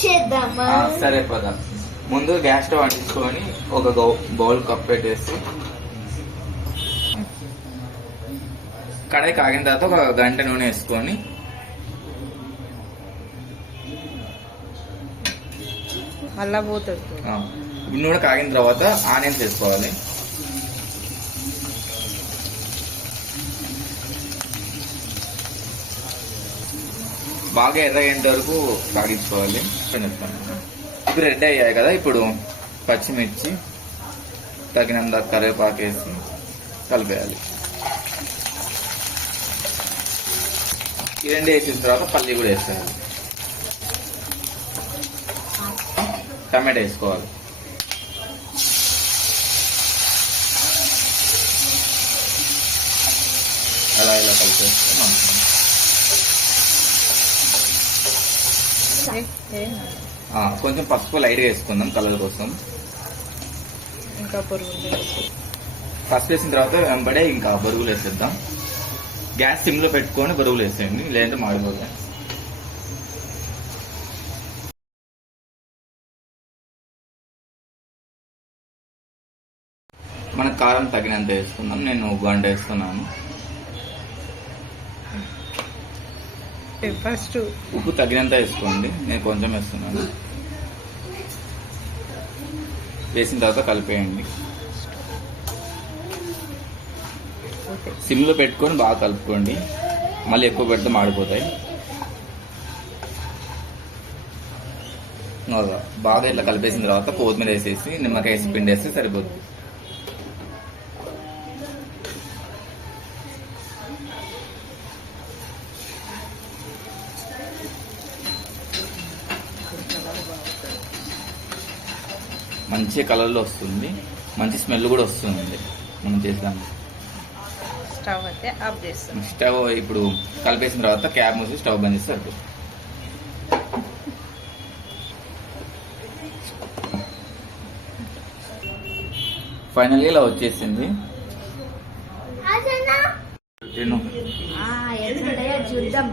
చేద్దామా? సరే పద. ముందు గ్యాస్ స్టవ్ అంటించుకొని ఒక బౌల్ కప్ పెట్టేసి కడాయి కాగిన తర్వాత ఒక గంట నూనె వేసుకొని మళ్ళా పోతుంది. నూనె కాగిన తర్వాత ఆనియన్స్ వేసుకోవాలి. బాగా ఎర్రగేంత వరకు కాగించుకోవాలి. ఇప్పుడు రెడ్ అయ్యాయి కదా, ఇప్పుడు పచ్చిమిర్చి తగినంత కరివేపాకు వేసి కలిపేయాలి. ఈ రెండు వేసిన తర్వాత పల్లి కూడా వేసేయాలి. టమాటా వేసుకోవాలి. అలా ఇలా కలిపేస్తే కొంచెం పసుపు లైట్గా వేసుకుందాం కలర్ కోసం. ఇంకా బొరుగులు పసుపు వేసిన తర్వాత వెంబడే ఇంకా బొరుగులు వేసేద్దాం. గ్యాస్ సిమ్ లో పెట్టుకొని బొరుగులు వేసేయండి, లేదంటే మాడిపోతాయి. మనకు కారం తగినంత వేసుకుందాం. నేను 1 గంట వేస్తున్నాను. ఫస్ట్ ఉప్పు తగినంత వేసుకోండి, నేను కొంచెం వేస్తున్నాను. వేసిన తర్వాత కలిపేయండి. సిమ్ లో పెట్టుకొని బాగా కలుపుకోండి, మళ్ళీ ఎక్కువ పెడితే మాడిపోతాయి. బాగా ఇట్లా కలిపేసిన తర్వాత కొత్తిమీర వేసేసి నిమ్మకాయ వేసి పిండేస్తే సరిపోతుంది. మంచి కలర్లో వస్తుంది, మంచి స్మెల్ కూడా వస్తుంది మనం చేద్దాం. స్టవ్ అయితే ఆఫ్ చేస్తాం. స్టవ్ ఇప్పుడు కలిపేసిన తర్వాత క్యాప్ మూసి స్టవ్ బంద్ చేస్తే సరిపోతుంది. ఫైనల్గా ఇలా వచ్చేసింది. చూద్దాం.